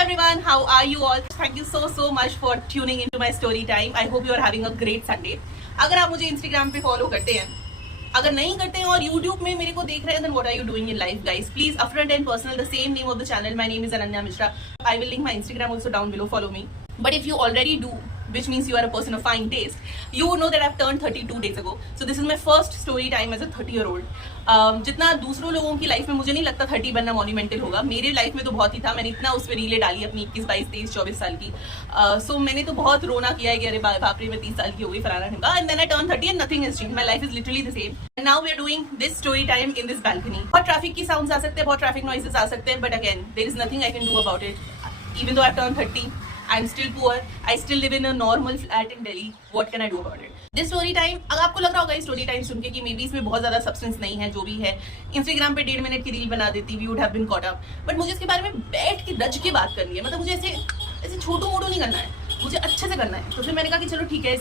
everyone, how are you all? Thank you so much for tuning into my story time. I hope you are having a great Sunday. अगर आप मुझे Instagram पे follow करते हैं, अगर नहीं करते हैं और YouTube में मेरे को देख रहे हैं, then what are you doing in life, guys? Please, upfront and personal, the same name of the channel. My name is Ananya Mishra. I will link my Instagram also down below. Follow me. But if you already do, which means you are a person of fine taste, you would know that I've turned 32 days ago. So this is my first story time as a 30-year-old. जितना दूसरों लोगों की life में मुझे नहीं लगता 30 बनना monumental होगा, मेरे लाइफ में तो बहुत ही था. मैंने इतना उस पर रीलें डाली अपनी 21, 22, 23, 24 साल की. सो मैंने तो बहुत रोना किया है कि अरे बाप रे मैं 30 साल की हो गई फलाना ढिमका. And then I turn 30 and nothing has changed. My life is literally the same. And now we are doing this story time in this balcony. बहुत ट्रैफिक की साउंड्स आ सकते हैं, बहुत ट्रैफिक नॉइसेस आ सकते हैं, but again there is nothing I can do about it. Even though I've turned 30, I'm still poor. I still live in a normal flat in Delhi. What can I do about it? This story time, अगर आपको लग रहा होगा ये story time सुन के कि may be इसमें बहुत ज़्यादा सब्सटेंस नहीं है, जो भी है Instagram पे 1.5 मिनट की रील बना देती, we would have been caught up. But मुझे इसके बारे में बैठ के रज के बात करनी है. मतलब मुझे ऐसे छोटू मोटू नहीं करना है, मुझे अच्छे से करना है. तो फिर मैंने कहा कि चलो ठीक है,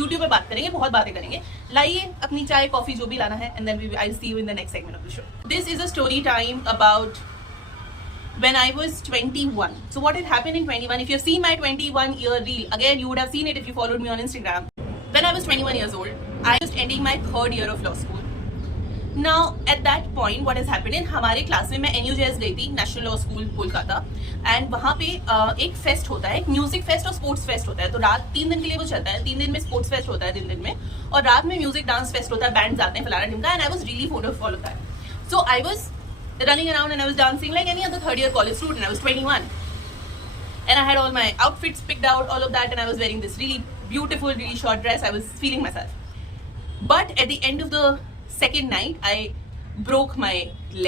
YouTube पे बात करेंगे, बहुत बातें करेंगे. लाइए अपनी चाय कॉफी जो भी लाना है, and then I'll see you in the next segment of the show. This is a story time about when I was 21. So what had happened in 21, if you have seen my 21 year reel, again you would have seen it if you followed me on Instagram. When I was 21 years old, I was ending my 3rd year of law school. Now at that point what has happened in हमारे class में मैं NUJS गई थी, national law school Kolkata. And वहाँ पे एक fest होता है, एक म्यूजिक फेस्ट और स्पोर्ट्स फेस्ट होता है. तो रात 3 दिन के लिए वो चलता है. 3 दिन में स्पोर्ट्स फेस्ट होता है 3 दिन में, और रात में म्यूजिक डांस फेस्ट होता है, बैंड्स आते हैं फलाना ढिमका. And I was really follow that. So I was running around and I was dancing like any other 3rd year college student. I was 21 and I had all my outfits picked out, all of that, and I was wearing this really beautiful, really short dress. I was feeling myself. But at the end of the second night, I broke my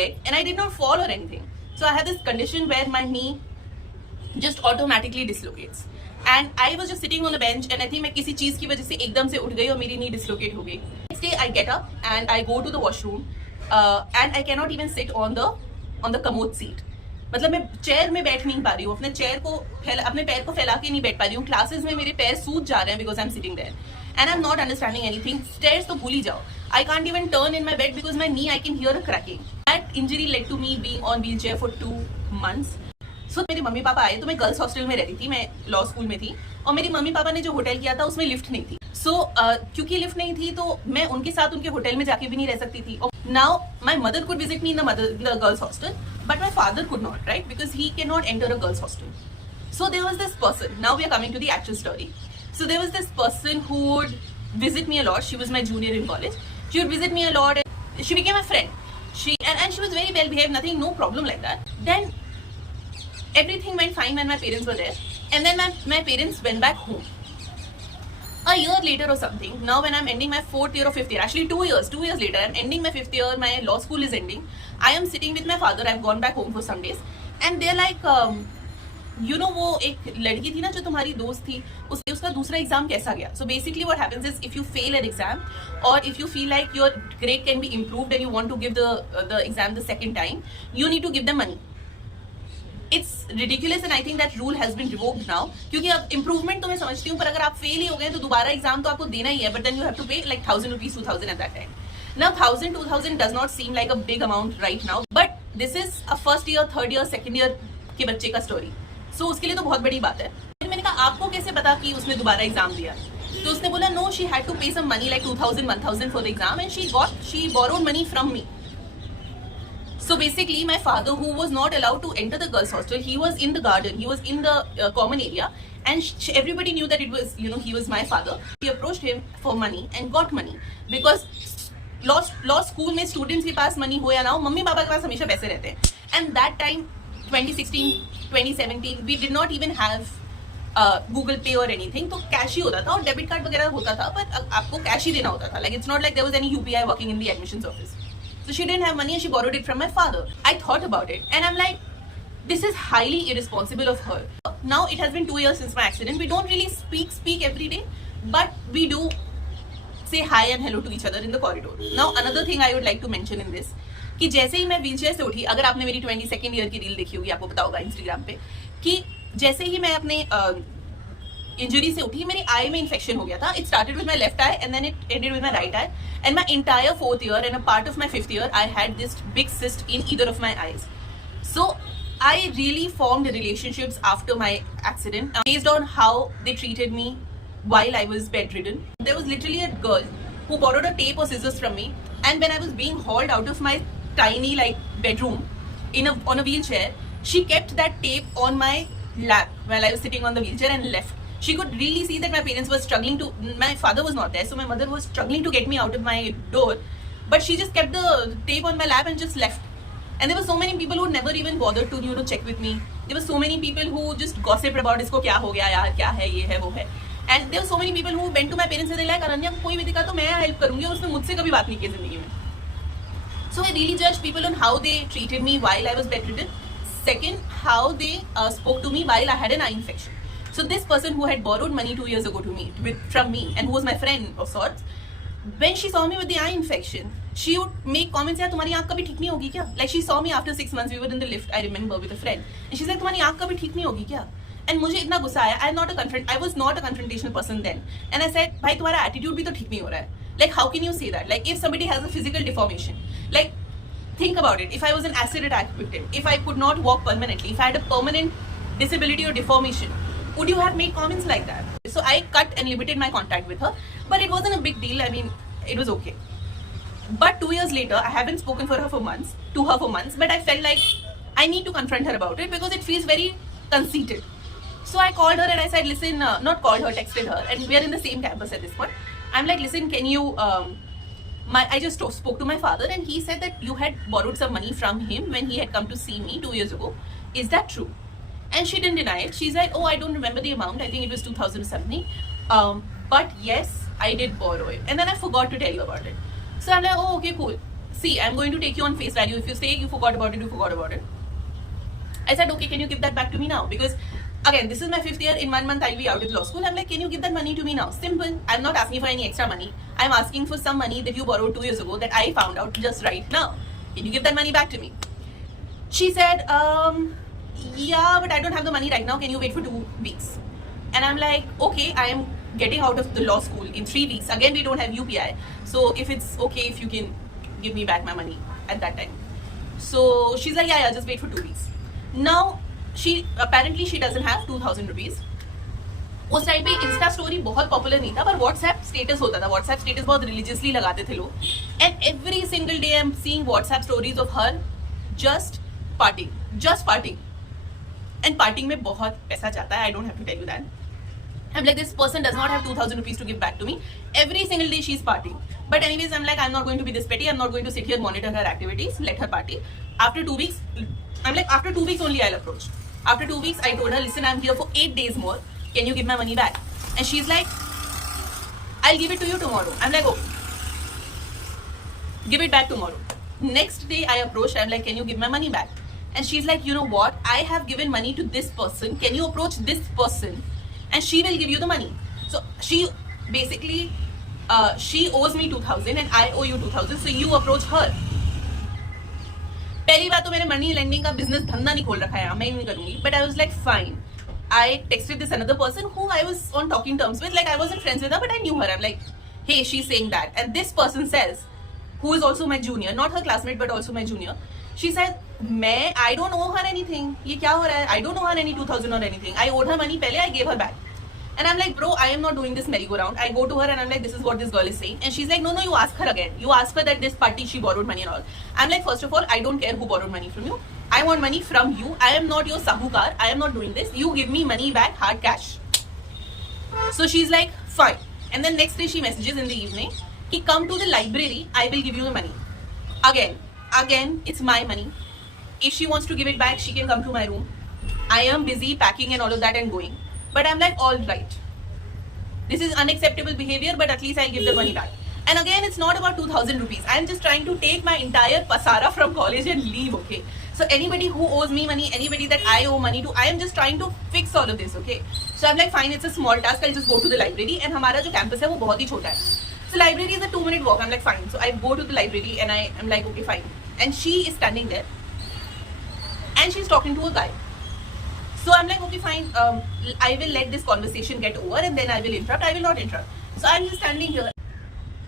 leg and I did not fall or anything. So I had this condition where my knee just automatically dislocates. And I was just sitting on the bench and I think मैं किसी चीज की वजह से एकदम से उठ गई और मेरी knee dislocate हो गई. Next day I get up and I go to the washroom. And I cannot even sit on the commode seat. मतलब मैं चेयर में बैठ नहीं पा रही हूँ, अपने पैर को फैला के नहीं बैठ पा रही हूँ. क्लासेस में मेरे पैर सूज जा रहे हैं because I'm sitting there and I'm not understanding anything. Stairs तो भूल ही जाओ. I can't even turn in my bed because my knee I can hear a cracking. That injury led to me being on wheelchair for 2 months. So मेरे mummy papa आए, तो मैं girls hostel में रहती थी, मैं लॉ स्कूल में थी, और मेरी मम्मी पापा ने जो होटल किया था उसमें लिफ्ट नहीं थी. सो क्योंकि लिफ्ट नहीं थी तो मैं उनके साथ उनके होटल में जाके भी नहीं रह सकती थी. Now my mother could visit me in the girls hostel, but my father could not, right, because he can not enter a girls hostel. So there was this person. Now we are coming to the actual story. So there was this person who would visit me a lot. She was my junior in college. She would visit me a lot and she became my friend. And she was very well behaved, nothing, no problem like that. Then everything went fine when my parents were there, and then my parents went back home a year later or something. Now when I'm ending my 4th year or 5th year, actually 2 years later, I'm ending my 5th year, my law school is ending. I am sitting with my father. I've gone back home for some days and they're like, वो एक लड़की थी ना जो तुम्हारी दोस्त थी, उसका दूसरा एग्जाम कैसा गया. So basically what happens is if you fail an exam और if you feel like your grade can be improved and you want to give the exam the second time, you need to give them money. It's ridiculous and I think that rule has been revoked now, क्योंकि अब improvement तो मैं समझती हूँ, पर अगर आप fail ही हो गए तो दोबारा एग्जाम तो आपको देना ही है, but then you have to pay like 1,000 rupees, 2,000 at that time. Now 1,000, 2,000 does not seem like a big amount right now, but this is a first year, 3rd year, 2nd year के बच्चे का story. सो उसके लिए तो बहुत बड़ी बात है. फिर मैंने कहा आपको कैसे पता कि उसने दोबारा एग्जाम दिया? तो उसने बोला no, she had to pay some money like 2,000, 1,000 for the exam and she borrowed money from me. So basically my father, who was not allowed to enter the girls hostel, he was in the garden, he was in the common area, and everybody knew that it was, he was my father. He approached him for money and got money because law school में students के पास money हो या ना हो, mummy papa के पास हमेशा पैसे रहते हैं. And that time 2016, 2017, we did not even have Google Pay or anything. तो कैश ही होता था और डेबिट कार्ड वगैरह होता था, पर आपको कैश ही देना होता था. Like it's not like there was any UPI working in the admissions office. So she didn't have money and she borrowed it from my father. I thought about it and I'm like, this is highly irresponsible of her. Now it has been 2 years since my accident. We don't really speak every day, but we do say hi and hello to each other in the corridor. Now another thing I would like to mention in this, कि जैसे ही मैं wheelchair से उठी, अगर आपने मेरी 22nd year की reel देखी होगी आपको पता होगा इंस्टाग्राम पे, कि जैसे ही मैं अपने इंजरी से उठी मेरी आई में इन्फेक्शन हो गया था. It started with my left eye and then it ended with my right eye and my entire 4th year and a part of my 5th year I had this big cyst in either of my eyes. So I really formed relationships after my accident based on how they treated me while I was bedridden. There was literally a girl who borrowed a tape or scissors from me, and when I was being hauled out of my tiny bedroom on a wheelchair, she kept that tape on my lap while I was sitting on the wheelchair and left. She could really see that my parents were struggling to. My father was not there, so my mother was struggling to get me out of my door, but she just kept the tape on my lap and just left. And there were so many people who never even bothered to check with me. There were so many people who just gossiped about इसको क्या हो गया यार, क्या है, ये है, वो है. And there were so many people who went to my parents and they like, Ananya को कोई भी दिखा तो मैं हेल्प करूंगी, और उसने मुझसे कभी बात नहीं की जिंदगी में. So I really judged people on how they treated me while I was bedridden. Second, how they spoke to me while I had an eye infection. So this person who had borrowed money 2 years ago from me and who was my friend of sorts, when she saw me with the eye infection, she would make comments, यार तुम्हारी आँख कभी ठीक नहीं होगी क्या? Like she saw me after 6 months, we were in the lift, I remember, with a friend, and she's like, तुम्हारी आँख कभी ठीक नहीं होगी क्या? And मुझे इतना गुस्सा आया. I was not a confrontational person then, and I said, भाई तुम्हारा attitude भी तो ठीक नहीं हो रहा है. Like how can you say that? Like if somebody has a physical deformation, like think about it. If I was an acid attack victim, if I could not walk permanently, if I had a permanent disability or deformation, would you have made comments like that? So I cut and limited my contact with her, but it wasn't a big deal. I mean, it was okay. But 2 years later, I haven't spoken to her for months, but I felt like I need to confront her about it because it feels very conceited. So I called her and I said, listen, not called her, texted her, and we are in the same campus at this point. I'm like, listen, can you, I just spoke to my father and he said that you had borrowed some money from him when he had come to see me 2 years ago. Is that true? And she didn't deny it. She's like, oh, I don't remember the amount. I think it was 2,000 something. But yes, I did borrow it. And then I forgot to tell you about it. So I'm like, oh, okay, cool. See, I'm going to take you on face value. If you say you forgot about it, you forgot about it. I said, okay, can you give that back to me now? Because again, this is my 5th year. In 1 month, I'll be out of law school. I'm like, can you give that money to me now? Simple. I'm not asking for any extra money. I'm asking for some money that you borrowed 2 years ago that I found out just right now. Can you give that money back to me? She said, yeah, but I don't have the money right now. Can you wait for 2 weeks? And I'm like, okay, I am getting out of the law school in 3 weeks. Again, we don't have UPI. So if it's okay, if you can give me back my money at that time. So she's like, yeah, just wait for 2 weeks. Now, she doesn't have 2,000 rupees. उस time पे Insta story बहुत popular नहीं था, पर WhatsApp status होता था. WhatsApp status बहुत religiously लगाते थे लोग. And every single day I am seeing WhatsApp stories of her just partying. And partying में बहुत पैसा जाता है. I don't have to tell you that. I'm like, this person does not have 2,000 rupees to give back to me. Every single day she's partying. But anyways, I'm like, I'm not going to be this petty. I'm not going to sit here, monitor her activities, let her party. After 2 weeks, I'm like, after 2 weeks only I'll approach. After 2 weeks, I told her, listen, I'm here for 8 days more. Can you give my money back? And she's like, I'll give it to you tomorrow. I'm like, okay. Give it back tomorrow. Next day I approached, I'm like, can you give my money back? And she's like, you know what? I have given money to this person. Can you approach this person? And she will give you the money. So she basically, she owes me 2,000 and I owe you 2,000. So you approach her. पहली बात तो मैंने money lending का business धंधा नहीं खोल रखा है, मैं नहीं करूंगी. But I was like, fine. I texted this another person who I was on talking terms with. Like I wasn't friends with her, but I knew her. I'm like, hey, she's saying that, and this person says, who is also my junior, not her classmate, but also my junior. She said, I don't owe her anything. ये क्या हो रहा है? I don't owe her any 2,000 or anything. I owed her money पहले, I gave her back. And I'm like, bro, I am not doing this merry-go-round. I go to her and I'm like, this is what this girl is saying. And she's like, no, you ask her again. You ask her that this party she borrowed money and all. I'm like, first of all, I don't care who borrowed money from you. I want money from you. I am not your sahukar. I am not doing this. You give me money back, hard cash. So she's like, fine. And then next day she messages in the evening, कि come to the library, I will give you the money. Again, it's my money. If she wants to give it back, she can come to my room. I am busy packing and all of that and going. But I'm like, all right. This is unacceptable behavior, but at least I'll give the money back. And again, it's not about 2,000 rupees. I'm just trying to take my entire pasara from college and leave, okay? So anybody who owes me money, anybody that I owe money to, I am just trying to fix all of this, okay? So I'm like, fine, it's a small task. I'll just go to the library. And हमारा जो campus है वो बहुत ही छोटा है. So library is a 2-minute walk. I'm like, fine. So I go to the library and I am like, okay, fine. And she is standing there. And she's talking to a guy. So I'm like, okay, fine. I will let this conversation get over and then I will interrupt. I will not interrupt. So I'm just standing here.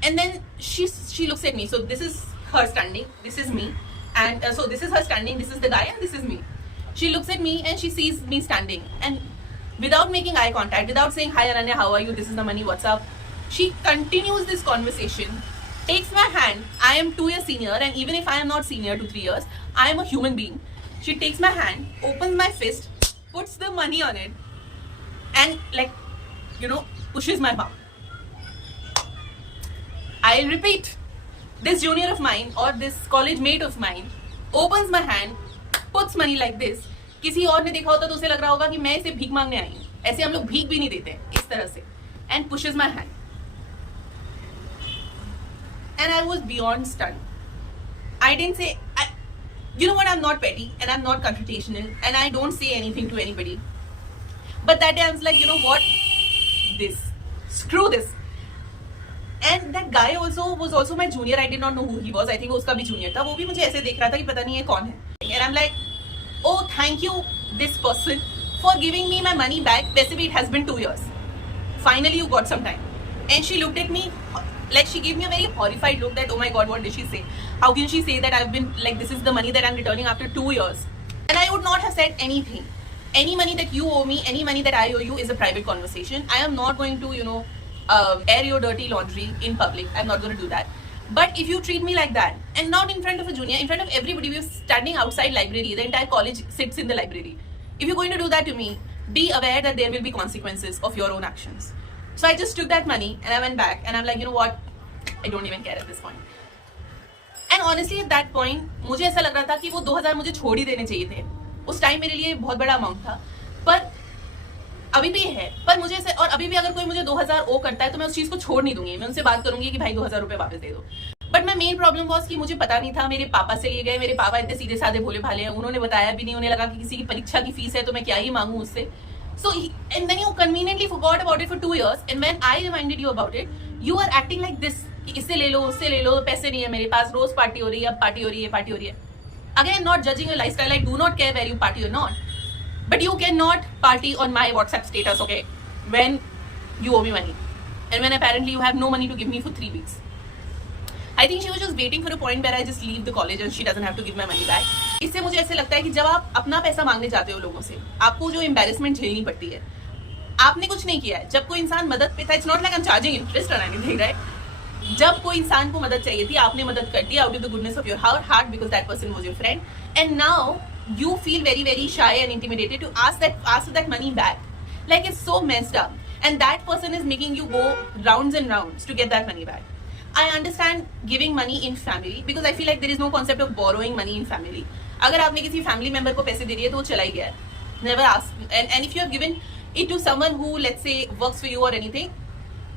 And then she looks at me. So this is her standing. This is me. And so this is her standing. This is the guy and this is me. She looks at me and she sees me standing, and without making eye contact, without saying hi Ananya, how are you, this is the money, what's up, she continues this conversation, takes my hand. I am 2 years senior, and even if I am not senior to 3 years, I am a human being. She takes my hand, opens my fist, puts the money on it, and like, pushes my palm. I'll repeat. This junior of mine or this college mate of mine opens my hand, puts money like this. किसी और ने देखा होता तो उसे लग रहा होगा कि मैं इसे भीख मांगने आई हूँ. ऐसे हम लोग भीख भी नहीं देते इस तरह से. And pushes my hand. And I was beyond stunned. I didn't say, you know what, I'm not petty and I'm not confrontational and I don't say anything to anybody. But that day I was like, you know what, this, screw this. And that guy also was also my junior. I did not know who he was. I think वो उसका भी junior था. वो भी मुझे ऐसे देख रहा था कि पता नहीं ये कौन है. And I'm like, oh, thank you this person for giving me my money back. वैसे भी it has been 2 years. Finally you got some time. And she looked at me like she gave me a very horrified look that, oh my God, what did she say? How can she say that I've been like, this is the money that I'm returning after 2 years? And I would not have said anything. Any money that you owe me, any money that I owe you is a private conversation. I am not going to, air your dirty laundry in public. I'm not going to do that. But if you treat me like that, and not in front of a junior, in front of everybody, we're standing outside library, the entire college sits in the library. If you're going to do that to me, be aware that there will be consequences of your own actions. So I just took that money and I went back and I'm like, you know what? I don't even care at this point. And honestly at that point, मुझे ऐसा लग रहा था कि वो 2000 मुझे छोड़ ही देने चाहिए थे. उस टाइम मेरे लिए बहुत बड़ा अमाउंट था. पर अभी भी है. पर मुझे ऐसे, और अभी भी अगर कोई मुझे 2000 ओ करता है तो मैं उस चीज को छोड़ नहीं दूंगी. मैं उनसे बात करूंगी कि भाई 2000 रुपए वापस दे दो. But my main problem was कि मुझे पता नहीं था. मेरे पापा से लिए गए. मेरे पापा इतने सीधे साधे भोले भाले हैं. उन्होंने बताया भी नहीं. उन्हें लगा कि किसी की परीक्षा की फीस है तो मैं क्या ही मांगू उससे. So and then you conveniently forgot about it for 2 years, and when I reminded you about it, you are acting like this. कि इससे ले लो, उससे ले लो, पैसे नहीं है मेरे पास, रोज पार्टी हो रही है, अब पार्टी हो रही है, पार्टी हो रही है. Again, not judging your lifestyle. I do not care where you party or not, but you cannot party on my WhatsApp status, okay? When you owe me money, and when apparently you have no money to give me for 3 weeks. I think she was just waiting for a point where I just leave the college and she doesn't have to give my money back. इससे मुझे ऐसे लगता है कि जब आप अपना पैसा मांगने जाते हो लोगों से, आपको जो embarrassment झेलनी पड़ती है, आपने कुछ नहीं किया है. जब कोई इंसान मदद पे था, it's not like I'm charging interest or anything, right? जब कोई इंसान को मदद चाहिए थी, आपने मदद कर दी out of the goodness of your heart because that person was your friend, and now you feel very, very shy and intimidated to ask for that money back. Like, it's so messed up, and that person is making you go rounds and rounds to get that money back. I understand giving money in family because I feel like there is no concept of borrowing money in family. अगर आपने किसी family member को पैसे दे दिए तो वो चला ही गया. Never ask. And if you have given it to someone who, let's say, works for you or anything,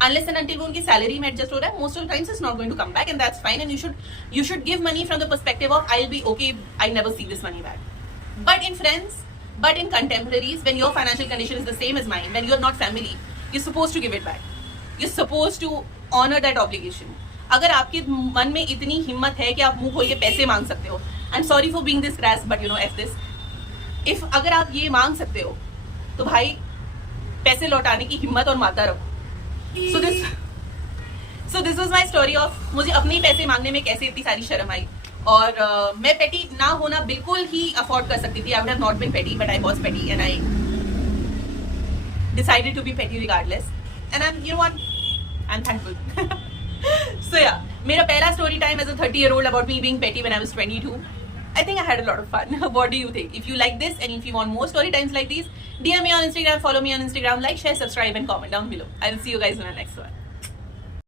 unless and until वो उनकी salary में adjust हो रहा है, most of the times it's not going to come back, and that's fine. And you should give money from the perspective of I'll be okay. I never see this money back. But in friends, but in contemporaries, when your financial condition is the same as mine, when you're not family, you're supposed to give it back. You're supposed to honor that obligation. अगर आपके मन में इतनी हिम्मत है कि आप मुंह खोल के पैसे मांग सकते हो, I'm sorry for being this crass, but F this. If अगर आप ये मांग सकते हो, तो भाई पैसे लौटाने की हिम्मत और मात्रा रखो. So this was my story of मुझे अपने ही पैसे मांगने में कैसे इतनी सारी शर्म आई. और मैं पेटी ना होना बिल्कुल ही अफोर्ड कर सकती थी. I would have not been petty, but I was petty and I decided to be petty regardless. And I'm thankful. So yeah, मेरा पहला story time as a 30-year-old about me being petty when I was 22. I think I had a lot of fun. What do you think? If you like this and if you want more story times like these, DM me on Instagram, follow me on Instagram, like, share, subscribe and comment down below. I will see you guys in the next one.